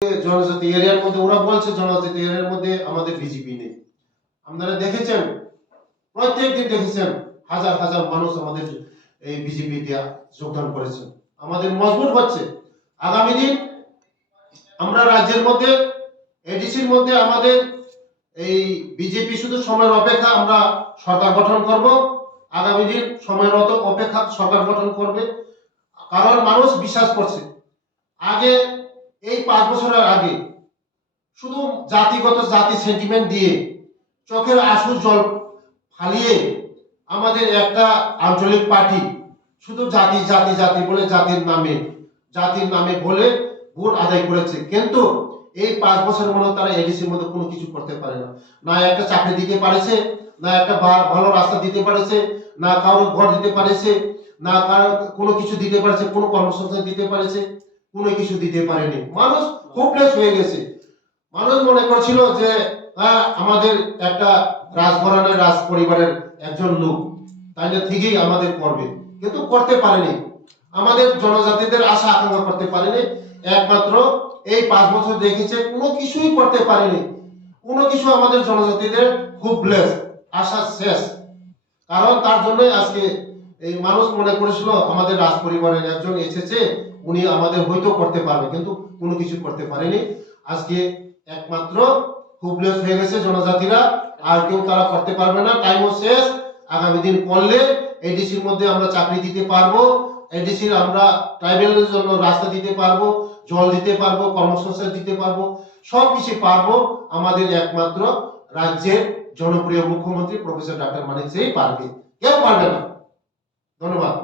জনজাতি এরিয়ার মধ্যে ওরা বলছে জনজাতি এরিয়ার মধ্যে আমাদের বিজেপি নেই। আপনারা দেখেছেন, প্রত্যেক দিন দেখেছেন হাজার হাজার মানুষ আমাদের এই বিজেপি দিয়ে যোগদান করেছেন। আমাদের মজবুত হচ্ছে আগামী দিন আমরা রাজ্যের মধ্যে এডিসির মধ্যে আমাদের এই বিজেপি শুধু সময়ের অপেক্ষা, আমরা সরকার গঠন করব। আগামী দিন সময়ের অপেক্ষা সরকার গঠন করবে, কারণ মানুষ বিশ্বাস করছে। আগে এই 5 বছরের আগে শুধু জাতি সেন্টিমেন্ট দিয়ে চোখের আঁসু জল ফালিয়ে আমাদের একটা আঞ্চলিক পার্টি শুধু জাতি জাতি জাতি বলে জাতির নামে বলে ভোট আদায় করেছে। কিন্তু এই 5 বছরের মধ্যে তারা এডিসির মধ্যে কোনো কিছু করতে পারে না। না একটা চাকরি দিতে পারেছে, না একটা ভালো রাস্তা দিতে পারেছে, না কারো ঘর দিতে পারেছে, না কারো কোনো কিছু দিতে পারেছে, কোনো কর্মসংস্থান দিতে পারেছে, কোনো কিছু দিতে পারেনি। মানুষ হোপলেস হয়ে গেছে। মানুষ মনে করছিল যে আমাদের একটা রাজঘরানার রাজ পরিবারের একজন লোক, তাই না, ঠিকই আমাদের করবে, কিন্তু করতে পারেনি। আমাদের জনজাতিদের আশা আকাঙ্ক্ষা করতে পারেনি। একমাত্র এই 5 বছর দেখেছে কোনো কিছুই করতে পারেনি। কোনো কিছু আমাদের জনজাতিদের হোপলেস, আশা শেষ। কারণ তার জন্যই আজকে এই মানুষ মনে করেছিল আমাদের রাজ পরিবারের একজন এসেছে, উনি আমাদের হয়তো করতে পারবে, কিন্তু কোনো কিছু করতে পারেনি। আজকে একমাত্র হোপলেস হয়ে গেছে জনজাতিরা, আর কেউ তারা করতে পারবে না। টাইমও শেষ। আগামী দিন করলে এডিসির মধ্যে আমরা চাকরি দিতে পারবো, এডিসির আমরা ট্রাইবেলের জন্য রাস্তা দিতে পারবো, জল দিতে পারবো, কর্মসংস্থান দিতে পারবো, সব কিছু পারবো। আমাদের একমাত্র রাজ্যের জনপ্রিয় মুখ্যমন্ত্রী প্রফেসর ডক্টর মানিক সেই পারবে, কেউ পারবে না। ধন্যবাদ।